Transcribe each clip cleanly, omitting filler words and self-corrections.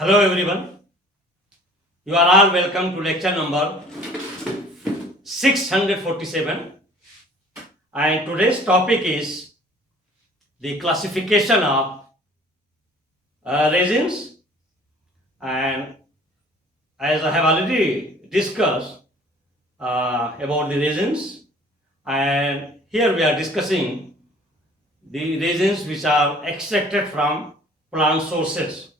Hello everyone, you are all welcome to lecture number 647, and today's topic is the classification of resins. And as I have already discussed about the resins, and here we are discussing the resins which are extracted from plant sources.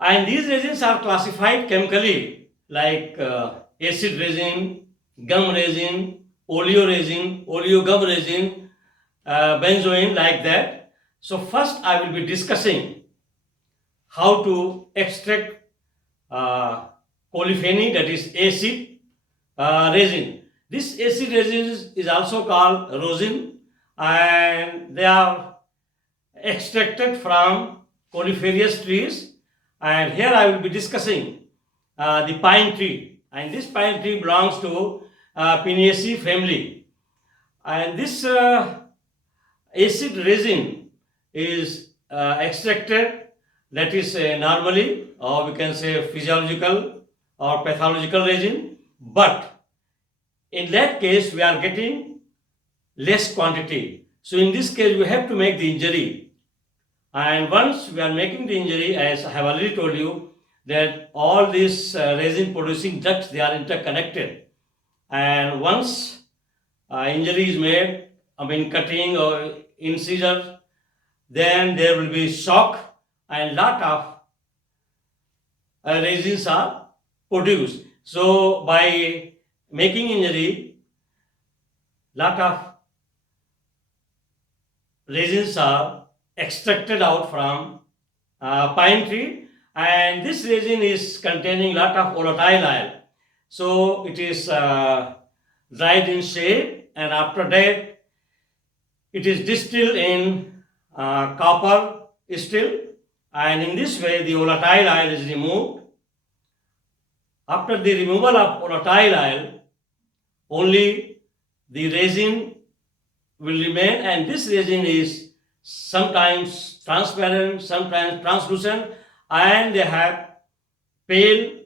And these resins are classified chemically like acid resin, gum resin, oleo resin, oleo gum resin, benzoin, like that. So first I will be discussing how to extract uh, polypheny, that is acid resin. This acid resin is also called rosin, and they are extracted from coniferous trees. And here I will be discussing the pine tree, and this pine tree belongs to Pinaceae family. And this acid resin is extracted, that is normally, or we can say physiological or pathological resin, but in that case we are getting less quantity. So in this case we have to make the injury, and once we are making the injury, as I have already told you, that all these resin producing ducts, they are interconnected, and once injury is made, I mean cutting or incision, then there will be shock and lot of resins are produced. So by making injury, lot of resins are extracted out from pine tree, and this resin is containing lot of volatile oil. So it is dried in shade, and after that it is distilled in copper still, and in this way the volatile oil is removed. After the removal of volatile oil, only the resin will remain, and this resin is sometimes transparent, sometimes translucent, and they have pale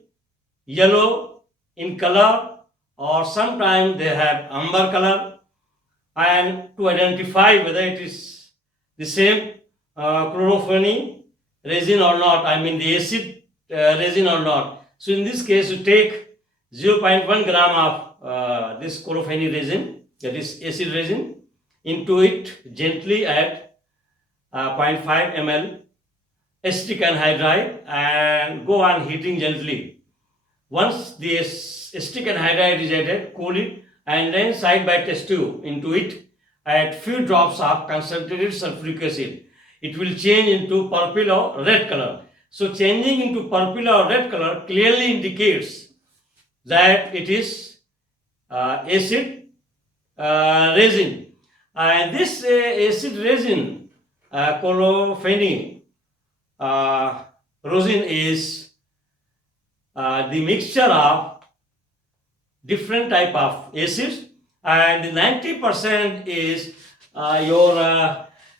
yellow in color, or sometimes they have amber color. And to identify whether it is the same chlorophony resin or not, I mean the acid resin or not. So in this case, you take 0.1 gram of this chloropheny resin, that is acid resin, into it gently add 0.5 ml acetic anhydride and go on heating gently. Once the acetic anhydride is added, cool it, and then side by test tube into it add few drops of concentrated sulfuric acid. It will change into purple or red color. So changing into purple or red color clearly indicates that it is acid resin. And this acid resin, chloropheny rosin, is the mixture of different type of acids, and 90% is your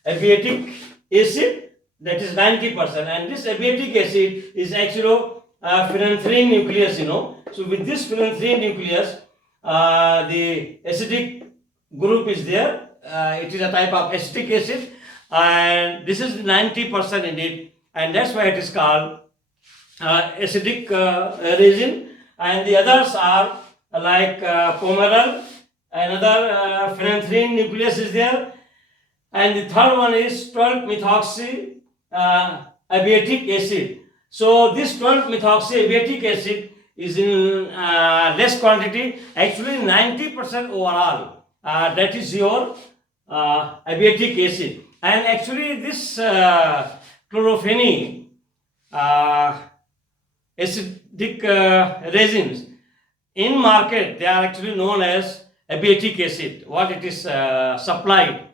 abiotic acid, that is 90%, and this abiotic acid is actually phenanthrene nucleus, So with this phenanthrene nucleus, the acidic group is there. It is a type of acetic acid, and this is 90% in it, and that's why it is called acidic resin. And the others are like pomeryl, another phenanthrene nucleus is there, and the third one is 12-methoxy abiotic acid. So this 12-methoxy abiotic acid is in less quantity, actually 90% overall. That is your abiotic acid, and actually this chloropheny acidic resins in market, they are actually known as abiotic acid, what it is supplied,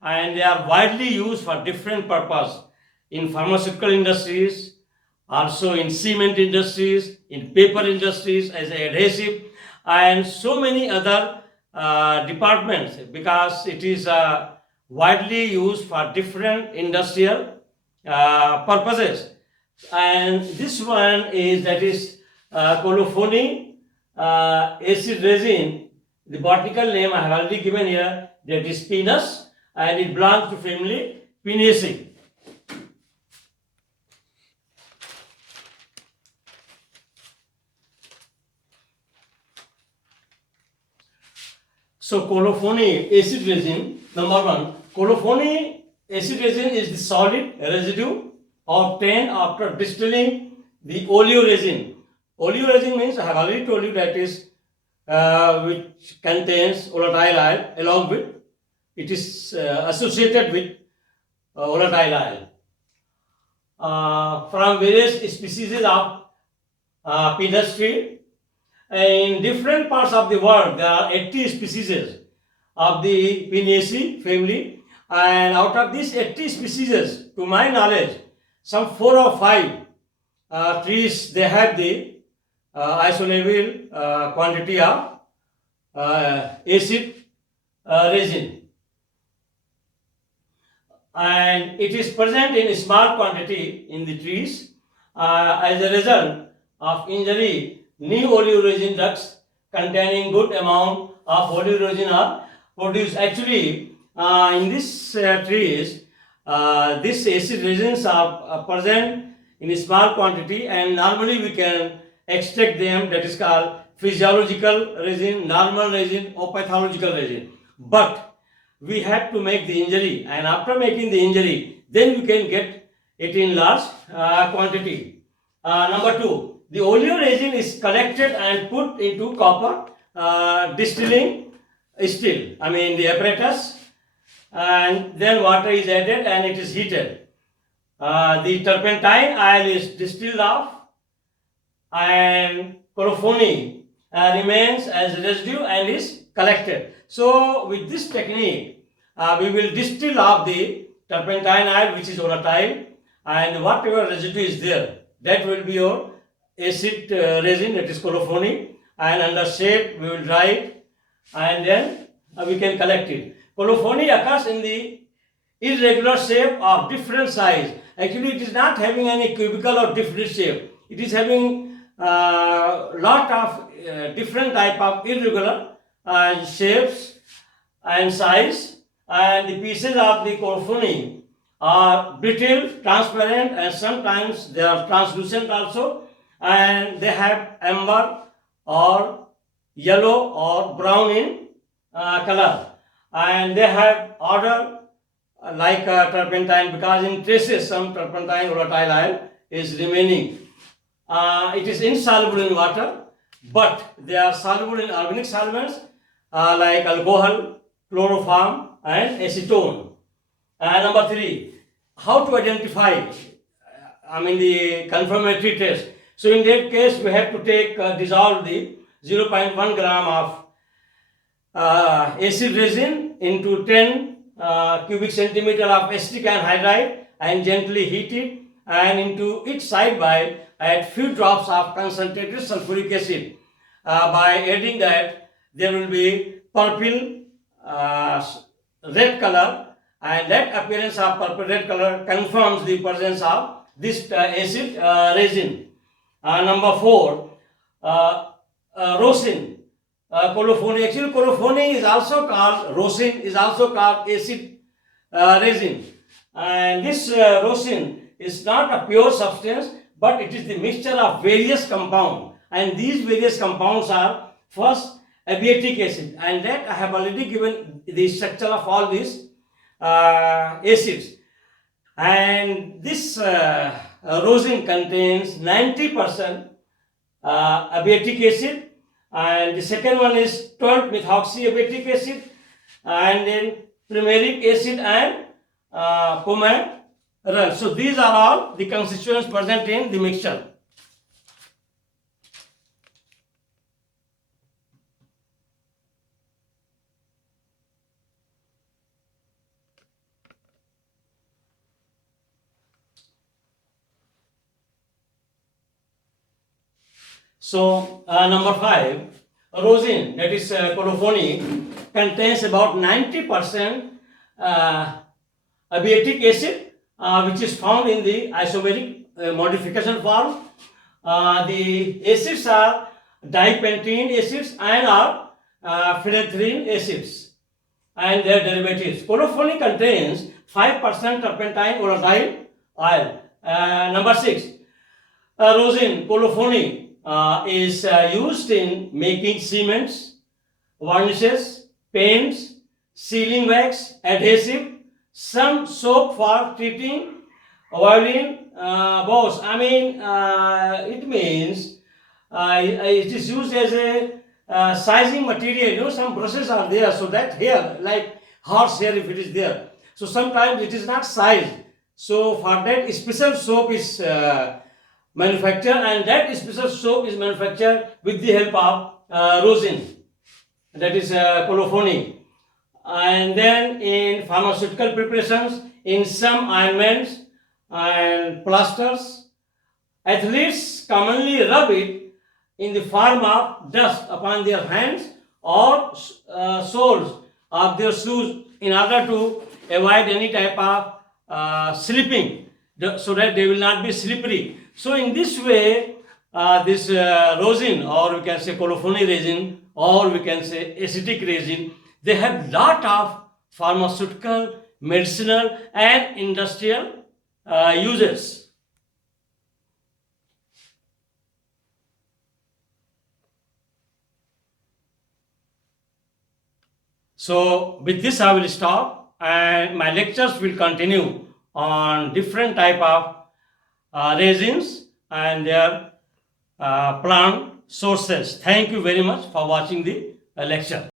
and they are widely used for different purpose in pharmaceutical industries, also in cement industries, in paper industries as an adhesive, and so many other departments, because it is widely used for different industrial purposes. and this one is that is colophony acid resin. The botanical name I have already given here, that is Pinus, and it belongs to family Pinaceae. So colophony acid resin, number one, colophony acid resin is the solid residue obtained after distilling the oleoresin. Oleoresin means I have already told you that is which contains volatile oil along with, it is associated with volatile oil from various species of Pinus tree. In different parts of the world, there are 80 species of the Pinaceae family, and out of these 80 species, to my knowledge, some 4 or 5 trees they have the isolevyl quantity of acid resin, and it is present in small quantity in the trees. As a result of injury, new oleoresin ducts containing good amount of oleoresin are produced. Actually, in these trees, these acid resins are present in small quantity, and normally we can extract them. That is called physiological resin, normal resin, or pathological resin. But we have to make the injury, and after making the injury, then we can get it in large quantity. Number two, the oleoresin is collected and put into copper distilling still, I mean the apparatus, and then water is added and it is heated. The turpentine oil is distilled off, and colophony remains as residue and is collected. So with this technique, we will distill off the turpentine oil, which is volatile, and whatever residue is there, that will be your acid resin, that is colophony, and under shade we will dry it, and then we can collect it. Colophony occurs in the irregular shape of different size. Actually, it is not having any cubical or different shape. It is having lot of different type of irregular shapes and size, and the pieces of the colophony are brittle, transparent, and sometimes they are translucent also, and they have amber or yellow or brown in color, and they have odor like turpentine, because in traces some turpentine volatile oil is remaining. It is insoluble in water, but they are soluble in organic solvents like alcohol, chloroform, and acetone. Number three, how to identify, the confirmatory test. So in that case, we have to take dissolve the 0.1 gram of acid resin into 10 cubic centimeter of acetic anhydride and gently heat it, and into each side by add few drops of concentrated sulfuric acid. By adding that, there will be purple red color, and that appearance of purple red color confirms the presence of this acid resin. Number four, rosin. Colophony. Actually, colophony is also called rosin, is also called acid resin. And this rosin is not a pure substance, but it is the mixture of various compounds. And these various compounds are first abietic acid, and that I have already given the structure of all these acids. And this rosin contains 90% abietic acid, and the second one is 12 methoxyabietic acid, and then fumaric acid and fumarate. So these are all the constituents present in the mixture. So number 5, rosin, that is colophony, contains about 90% abietic acid, which is found in the isomeric modification form. The acids are dipentene acids and are phenethylene acids and their derivatives. Colophony contains 5% turpentine volatile oil. Number 6, rosin, colophony is used in making cements, varnishes, paints, sealing wax, adhesive, some soap for treating violin bows. I mean, it means it is used as a sizing material. You know, some brushes are there, so that hair, like horse hair, if it is there, so sometimes it is not sized. So for that, special soap is manufactured, and that special soap is manufactured with the help of rosin. That is colophony. And then in pharmaceutical preparations, in some ointments and plasters, athletes commonly rub it in the form of dust upon their hands or soles of their shoes in order to avoid any type of slipping, so that they will not be slippery. So in this way, this rosin, or we can say colophony resin, or we can say acetic resin, they have lot of pharmaceutical, medicinal and industrial uses. So with this I will stop, and my lectures will continue on different type of resins and their plant sources. Thank you very much for watching the lecture.